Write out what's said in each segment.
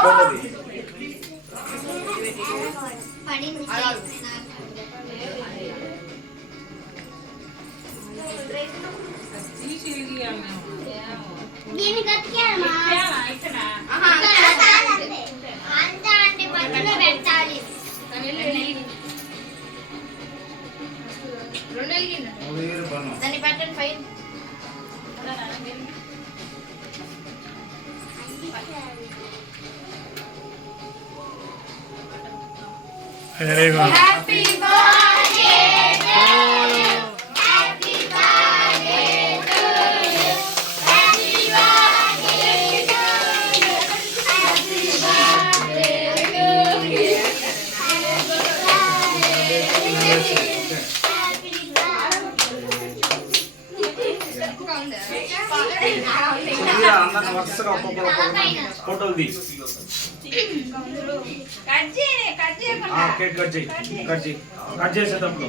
Very good. Happy birthday to you. Happy birthday to you. Happy birthday to you. Happy birthday to you. ఫోటోలు తీ cake cut చేసేటప్పుడు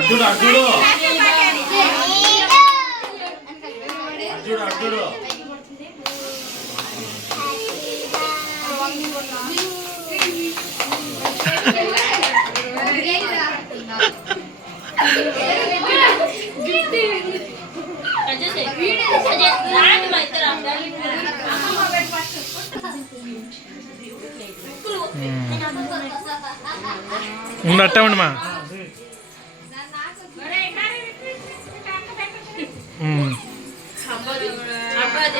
అర్జుడు అర్జుడు అర్జుడు అర్జుడు ఉండట్టా ఉండమా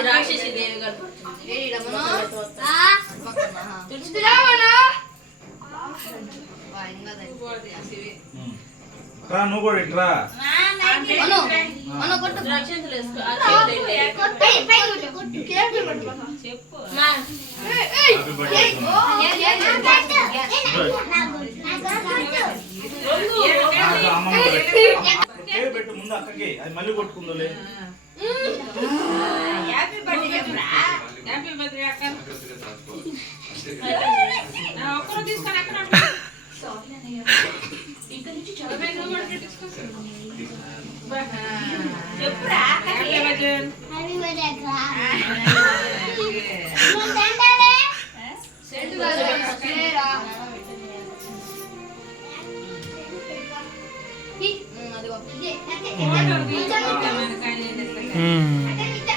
రాక్షసి నువ్వు కూడా ఇట్రా పెట్టు ముందు అక్కకి అది మళ్ళీ కొట్టుకుందోలే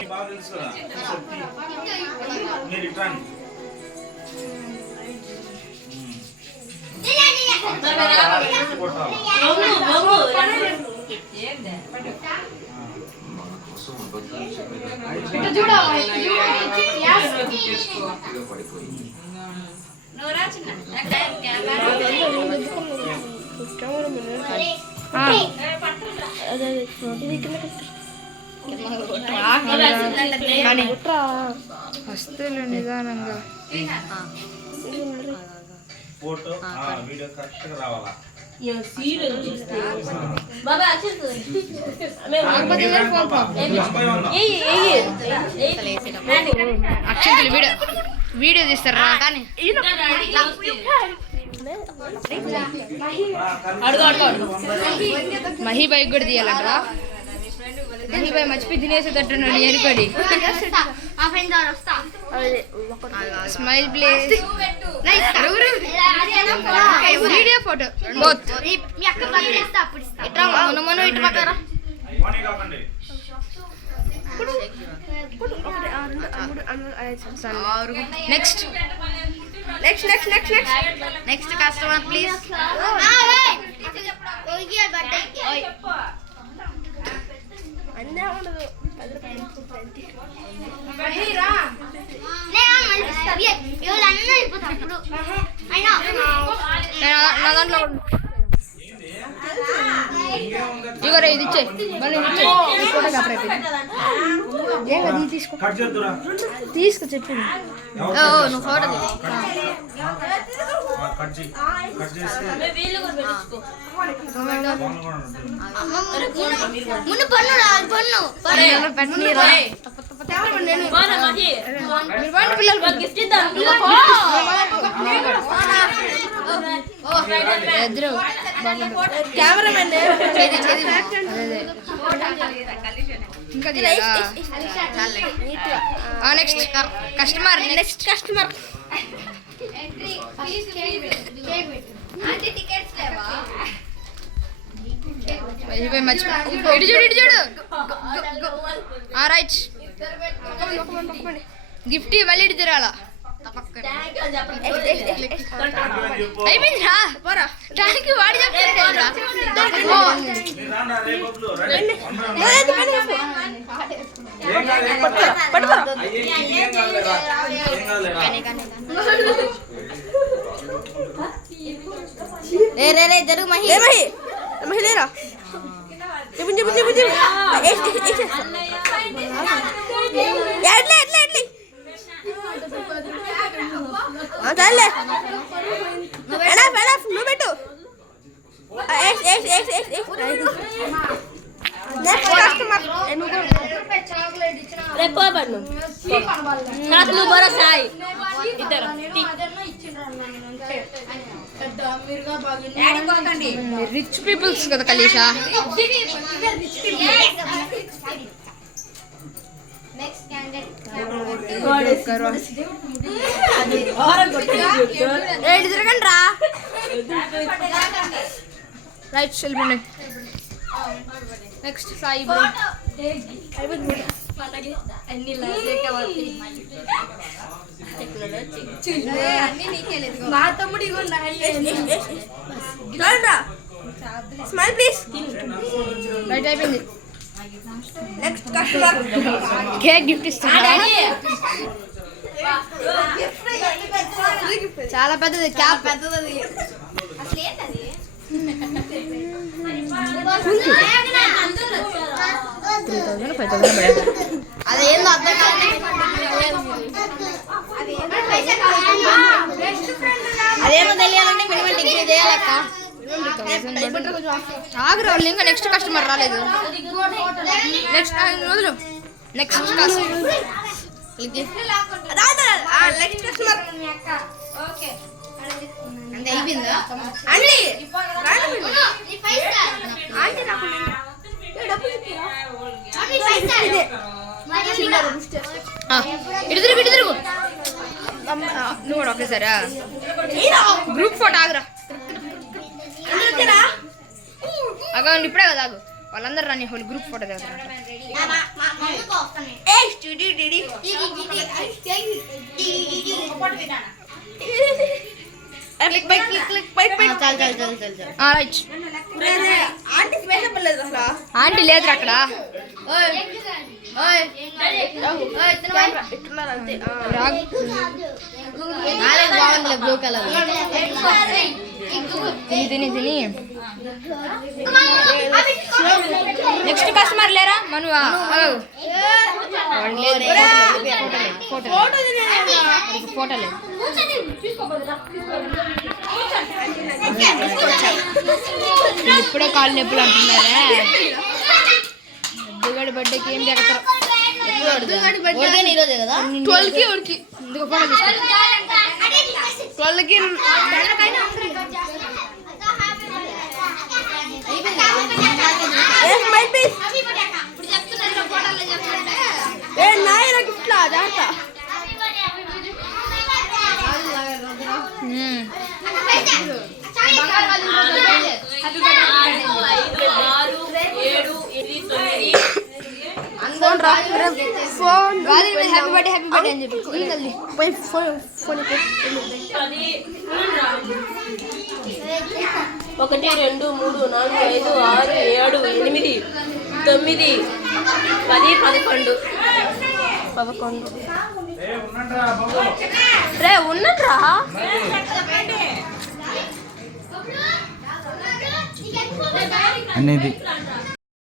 బాగా తెలుసు కదా మీరు ఇట్రా వస్తువులు నిదానంగా ఫోటో వీడియో కరెక్ట్ గా రావాలా అక్షంతలు వీడియో తీస్తారా కానీ మహీబాయి కూడా తీయాలంటరా మహీబాయి మర్చిపోయి తినేసేటట్టున్నాడు ఏర్పడి smile place video photo both మనం ఇటు పక్కరా నెక్స్ట్ కస్టమర్ ప్లీజ్ నా దాంట్లో ఇగో ఇది ఇచ్చే మళ్ళీ ఫోటో తీసుకో చెప్పు నువ్వు ఫోటో ముందు పిల్లలు కెమెరామెన్ ఇంకా నెక్స్ట్ కస్టమర్ ఇటు చూడు రైట్ గిఫ్ట్ మళ్ళీ ఇటు తిరాల అయిపోయిందిరా థ్యాంక్ యూ వాడి రే జరుగు మహిళరా నువ్వు పెట్టు నువ్వు బరా సాయి రిచ్ పీపుల్స్ కదా కలీషా తిరగండి రా రైట్ వెళ్ళిపోండి నెక్స్ట్ సాయి బ్రో మా తమ్ముడు స్మైల్ ప్లీజ్ రైట్ అయిపోయింది నెక్స్ట్ కస్టమర్ కేక్ గిఫ్ట్ ఇస్తాను చాలా పెద్దది క్యాప్ పెద్దది అదేందో అర్థం అదేమో తెలియాలంటే మినిమం డిగ్రీ చేయాలక్క ఆగురా వాళ్ళు ఇంకా నెక్స్ట్ కస్టమర్ రాలేదు నెక్స్ట్ వదులు నెక్స్ట్ కస్టమర్ అంతే అయిపోయిందా ఇటు తిరుగు నువ్వు కూడా ఒకేసారా గ్రూప్ ఫోటో ఆగురా అగండి ఇప్పుడే కదా ఆగు వాళ్ళందరూ రాని వాళ్ళు గ్రూప్ ఫోటో దిగుతారు ఆంటీ లేదు అక్కడ బ్లూ కలర్ తిని నెక్స్ట్ కస్టమర్ లేరా మనువా ఫోటో లేదు ఇప్పుడే కాళ్ళు నొప్పులు అంటున్నారా దిగడి బర్త్డేకి ఏం పెడతారు 12కి ఉడికి ఇందుకు ఫోటో తీసుకో 12కి హ్యాపీ బర్త్డే అని చెప్పి 1 2 3 4 5 6 7 8 9 10 11 రే ఉన్నట్రా అనేది